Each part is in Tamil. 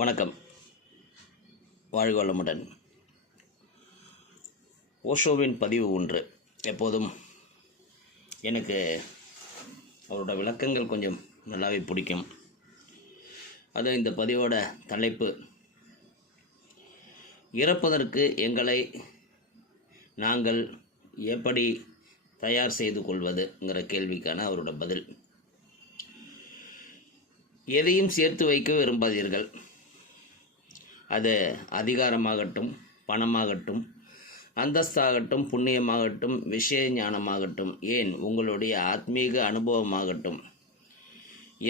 வணக்கம். வாழ்க வளமுடன். ஓஷோவின் பதிவு ஒன்று. எப்போதும் எனக்கு அவரோட விளக்கங்கள் கொஞ்சம் நல்லாவே பிடிக்கும். அது இந்த பதிவோட தலைப்பு, இறப்பதற்கு எங்களை நாங்கள் எப்படி தயார் செய்து கொள்வதுங்கிற கேள்விக்கான அவரோட பதில். எதையும் சேர்த்து வைக்க விரும்பாதீர்கள். அது அதிகாரமாகட்டும், பணமாகட்டும், அந்தஸ்தாகட்டும், புண்ணியமாகட்டும், விஷய ஞானமாகட்டும், ஏன் உங்களுடைய ஆத்மீக அனுபவமாகட்டும்,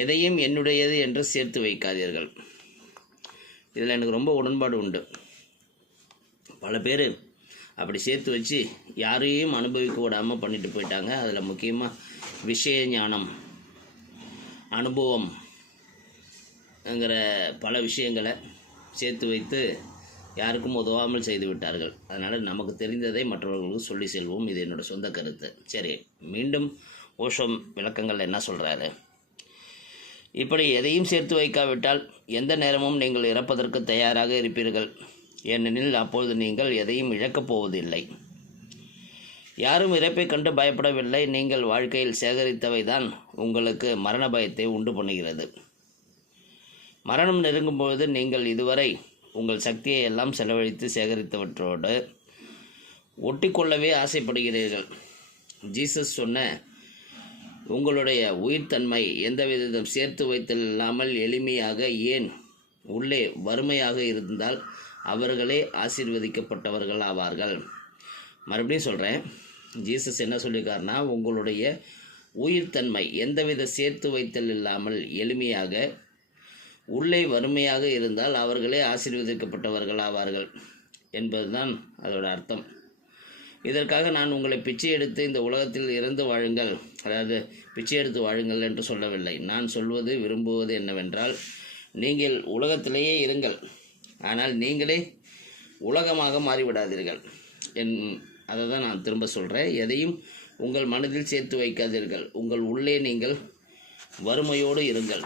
எதையும் என்னுடையது என்று சேர்த்து வைக்காதீர்கள். இதில் எனக்கு ரொம்ப உடன்பாடு உண்டு. பல பேர் அப்படி சேர்த்து வச்சு யாரையும் அனுபவிக்க விடாமல் பண்ணிட்டு போயிட்டாங்க. அதில் முக்கியமாக விஷய ஞானம், அனுபவம்ங்கிற பல விஷயங்களை சேர்த்து வைத்து யாருக்கும் உதவாமல் செய்து விட்டார்கள். அதனால் நமக்கு தெரிந்ததை மற்றவர்களுக்கு சொல்லி செல்வோம். இது என்னோடய சொந்த கருத்து. சரி, மீண்டும் ஓஷோ விளக்கங்கள் என்ன சொல்கிறாரு? இப்படி எதையும் சேர்த்து வைக்காவிட்டால் எந்த நேரமும் நீங்கள் இறப்பதற்கு தயாராக இருப்பீர்கள். ஏனெனில் அப்பொழுது நீங்கள் எதையும் இழக்கப் போவதில்லை. யாரும் இறப்பை கண்டு பயப்படவில்லை. நீங்கள் வாழ்க்கையில் சேகரித்தவை தான் உங்களுக்கு மரண பயத்தை உண்டு பண்ணுகிறது. மரணம் நெருங்கும்பொழுது நீங்கள் இதுவரை உங்கள் சக்தியை எல்லாம் செலவழித்து சேகரித்தவற்றோடு ஒட்டிக்கொள்ளவே ஆசைப்படுகிறீர்கள். ஜீசஸ் சொன்ன உங்களுடைய உயிர்த்தன்மை எந்தவித சேர்த்து வைத்தல் இல்லாமல் எளிமையாக, ஏன் உள்ளே வறுமையாக இருந்தால் அவர்களே ஆசீர்வதிக்கப்பட்டவர்கள் ஆவார்கள். மறுபடியும் சொல்கிறேன், ஜீசஸ் என்ன சொல்லியிருக்காருன்னா, உங்களுடைய உயிர்த்தன்மை எந்தவித சேர்த்து வைத்தல் இல்லாமல் எளிமையாக, உள்ளே வறுமையாக இருந்தால் அவர்களே ஆசீர்வதிக்கப்பட்டவர்கள் ஆவார்கள் என்பதுதான் அதோட அர்த்தம். இதற்காக நான் உங்களை பிச்சை எடுத்து இந்த உலகத்தில் இருந்து வாழுங்கள், அதாவது பிச்சை எடுத்து வாழுங்கள் என்று சொல்லவில்லை. நான் சொல்வது, விரும்புவது என்னவென்றால், நீங்கள் உலகத்திலேயே இருங்கள், ஆனால் நீங்களே உலகமாக மாறிவிடாதீர்கள். அதை தான் நான் திரும்ப சொல்கிறேன். எதையும் உங்கள் மனதில் சேர்த்து வைக்காதீர்கள். உங்கள் உள்ளே நீங்கள் வறுமையோடு இருங்கள்.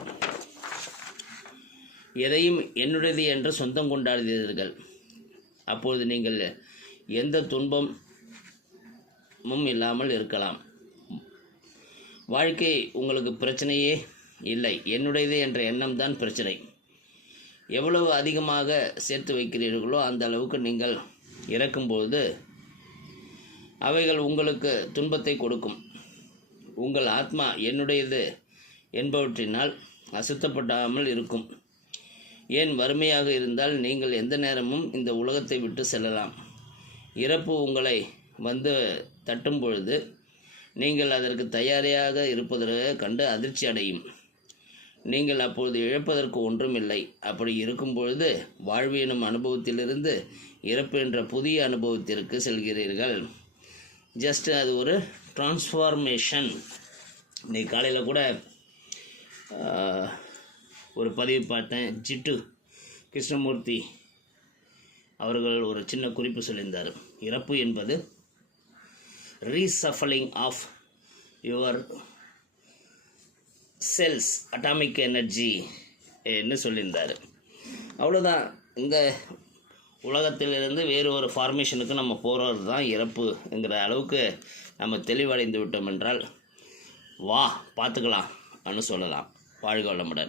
எதையும் என்னுடையது என்று சொந்தம் கொண்டாடுகிறீர்கள். அப்பொழுது நீங்கள் எந்த துன்பமும் இல்லாமல் இருக்கலாம். வாழ்க்கை உங்களுக்கு பிரச்சனையே இல்லை. என்னுடையது என்ற எண்ணம் தான் பிரச்சனை. எவ்வளவு அதிகமாக சேர்த்து வைக்கிறீர்களோ அந்த அளவுக்கு நீங்கள் இறக்கும்போது அவைகள் உங்களுக்கு துன்பத்தை கொடுக்கும். உங்கள் ஆத்மா என்னுடையது என்பவற்றினால் அசுத்தப்படாமல் இருக்கும். ஏன் வறுமையாக இருந்தால் நீங்கள் எந்த நேரமும் இந்த உலகத்தை விட்டு செல்லலாம். இறப்பு உங்களை வந்து தட்டும் பொழுது நீங்கள் அதற்கு தயாரியாக இருப்பதாக கண்டு அதிர்ச்சி அடையும். நீங்கள் அப்பொழுது இழப்பதற்கு ஒன்றும் இல்லை. அப்படி இருக்கும் பொழுது வாழ்வு எனும் அனுபவத்திலிருந்து இறப்பு என்ற புதிய அனுபவத்திற்கு செல்கிறீர்கள். ஜஸ்ட் அது ஒரு டிரான்ஸ்ஃபார்மேஷன். இன்னைக்கு காலையில் கூட ஒரு பதிவு பார்த்தேன். ஜிட்டு கிருஷ்ணமூர்த்தி அவர்கள் ஒரு சின்ன குறிப்பு சொல்லியிருந்தார். இறப்பு என்பது reshuffling of your cells, atomic energy என்று சொல்லியிருந்தார். அவ்வளோதான். இந்த உலகத்திலிருந்து வேறு ஒரு ஃபார்மேஷனுக்கு நம்ம போகிறது தான் இறப்புங்கிற அளவுக்கு நம்ம தெளிவடைந்து விட்டோம் என்றால், வா பார்த்துக்கலாம் அப்படின்னு சொல்லலாம். வாழ்க வளமுடன்.